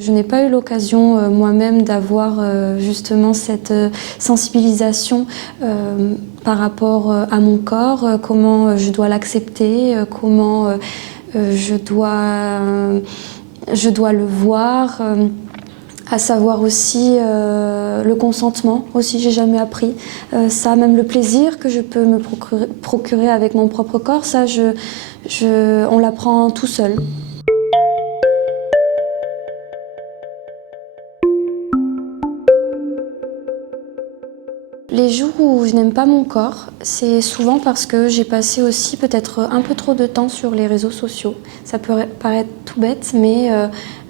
Je n'ai pas eu l'occasion moi-même d'avoir justement cette sensibilisation par rapport à mon corps, comment je dois l'accepter, comment je dois le voir, à savoir aussi le consentement, aussi j'ai jamais appris ça, même le plaisir que je peux me procurer avec mon propre corps, ça on l'apprend tout seul. Les jours où je n'aime pas mon corps, c'est souvent parce que j'ai passé aussi peut-être un peu trop de temps sur les réseaux sociaux. Ça peut paraître tout bête, mais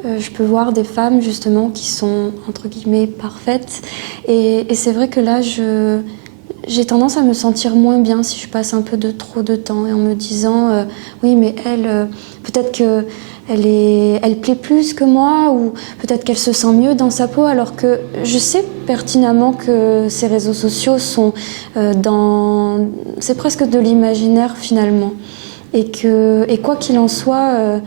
je peux voir des femmes justement qui sont entre guillemets parfaites. Et c'est vrai que là, j'ai tendance à me sentir moins bien si je passe un peu trop de temps et en me disant oui, mais elle, peut-être que elle plaît plus que moi, ou peut-être qu'elle se sent mieux dans sa peau, alors que je sais pertinemment que ces réseaux sociaux sont c'est presque de l'imaginaire finalement. Et quoi qu'il en soit,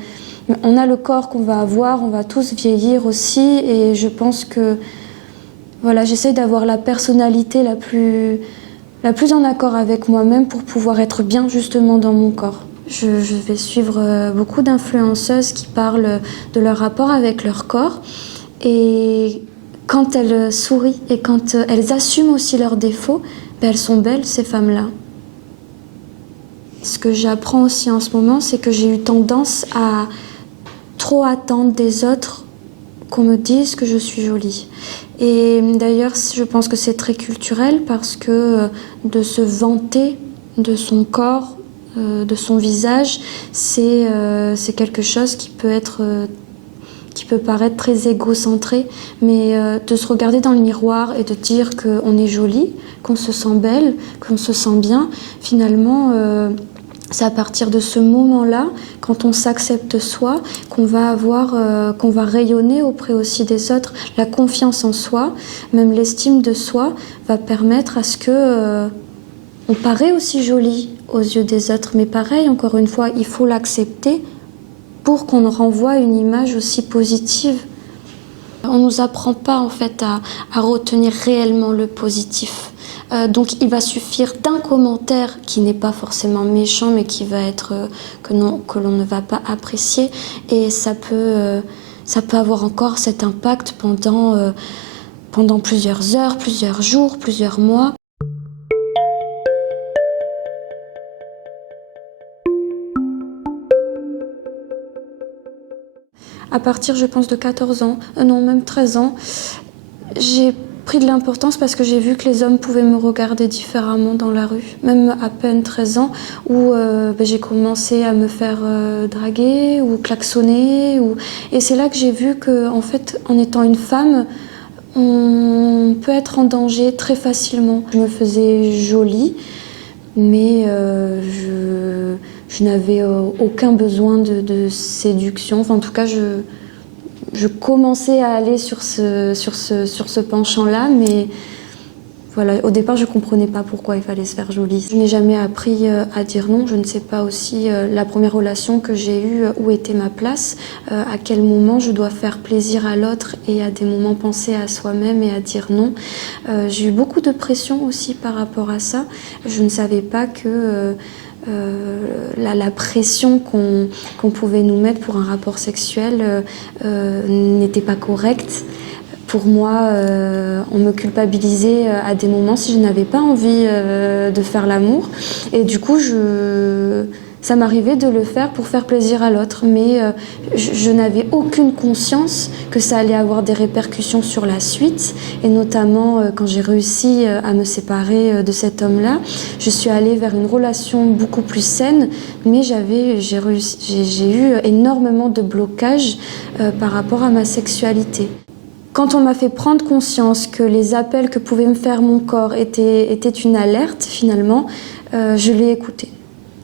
on a le corps qu'on va avoir, on va tous vieillir aussi, et je pense que voilà, j'essaye d'avoir la personnalité la plus en accord avec moi-même pour pouvoir être bien justement dans mon corps. Je vais suivre beaucoup d'influenceuses qui parlent de leur rapport avec leur corps, et quand elles sourient et quand elles assument aussi leurs défauts, elles sont belles, ces femmes-là. Ce que j'apprends aussi en ce moment, c'est que j'ai eu tendance à trop attendre des autres qu'on me dise que je suis jolie. Et d'ailleurs, je pense que c'est très culturel, parce que de se vanter de son corps, de son visage, c'est quelque chose qui peut paraître très égocentré, mais de se regarder dans le miroir et de dire qu'on est jolie, qu'on se sent belle, qu'on se sent bien, finalement, c'est à partir de ce moment-là, quand on s'accepte soi, qu'on va rayonner auprès aussi des autres. La confiance en soi, même l'estime de soi, va permettre à ce que on paraît aussi jolie aux yeux des autres. Mais pareil, encore une fois, il faut l'accepter pour qu'on renvoie une image aussi positive. On ne nous apprend pas en fait à retenir réellement le positif. Donc il va suffire d'un commentaire qui n'est pas forcément méchant, mais qui va être que l'on ne va pas apprécier, et ça peut avoir encore cet impact pendant plusieurs heures, plusieurs jours, plusieurs mois. À partir, je pense, de 14 ans, non, même 13 ans, j'ai pris de l'importance parce que j'ai vu que les hommes pouvaient me regarder différemment dans la rue. Même à peine 13 ans, où j'ai commencé à me faire draguer ou klaxonner. Et c'est là que j'ai vu qu'en fait, en étant une femme, on peut être en danger très facilement. Je me faisais jolie, mais je n'avais aucun besoin de séduction. Enfin, en tout cas, je commençais à aller sur ce penchant-là, mais voilà, au départ, je ne comprenais pas pourquoi il fallait se faire jolie. Je n'ai jamais appris à dire non. Je ne sais pas aussi la première relation que j'ai eue, où était ma place, à quel moment je dois faire plaisir à l'autre, et à des moments penser à soi-même et à dire non. J'ai eu beaucoup de pression aussi par rapport à ça. Je ne savais pas que la pression qu'on pouvait nous mettre pour un rapport sexuel n'était pas correcte. Pour moi, on me culpabilisait à des moments si je n'avais pas envie de faire l'amour. Et du coup, ça m'arrivait de le faire pour faire plaisir à l'autre. Mais je n'avais aucune conscience que ça allait avoir des répercussions sur la suite. Et notamment, quand j'ai réussi à me séparer de cet homme-là, je suis allée vers une relation beaucoup plus saine. Mais j'ai eu énormément de blocages par rapport à ma sexualité. Quand on m'a fait prendre conscience que les appels que pouvait me faire mon corps étaient une alerte, finalement, je l'ai écouté.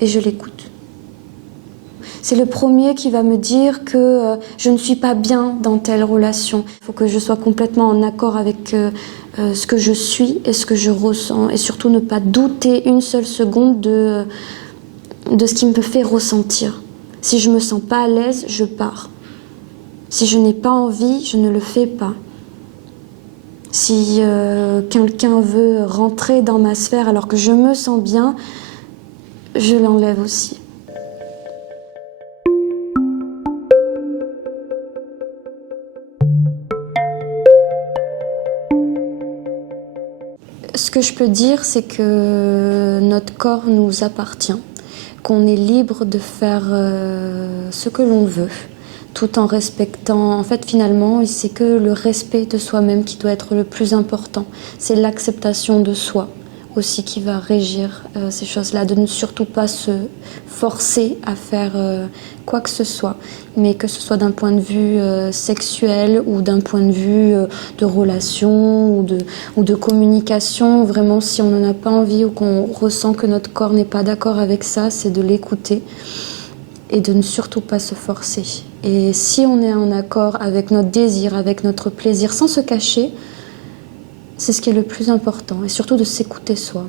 Et je l'écoute. C'est le premier qui va me dire que je ne suis pas bien dans telle relation. Il faut que je sois complètement en accord avec ce que je suis et ce que je ressens. Et surtout ne pas douter une seule seconde de ce qui me fait ressentir. Si je ne me sens pas à l'aise, je pars. Si je n'ai pas envie, je ne le fais pas. Si quelqu'un veut rentrer dans ma sphère alors que je me sens bien, je l'enlève aussi. Ce que je peux dire, c'est que notre corps nous appartient, qu'on est libre de faire ce que l'on veut, tout en respectant. En fait, finalement, c'est que le respect de soi-même qui doit être le plus important. C'est l'acceptation de soi aussi qui va régir ces choses-là, de ne surtout pas se forcer à faire quoi que ce soit, mais que ce soit d'un point de vue sexuel ou d'un point de vue de relation ou de communication. Vraiment, si on n'en a pas envie ou qu'on ressent que notre corps n'est pas d'accord avec ça, c'est de l'écouter et de ne surtout pas se forcer. Et si on est en accord avec notre désir, avec notre plaisir, sans se cacher, c'est ce qui est le plus important, et surtout de s'écouter soi.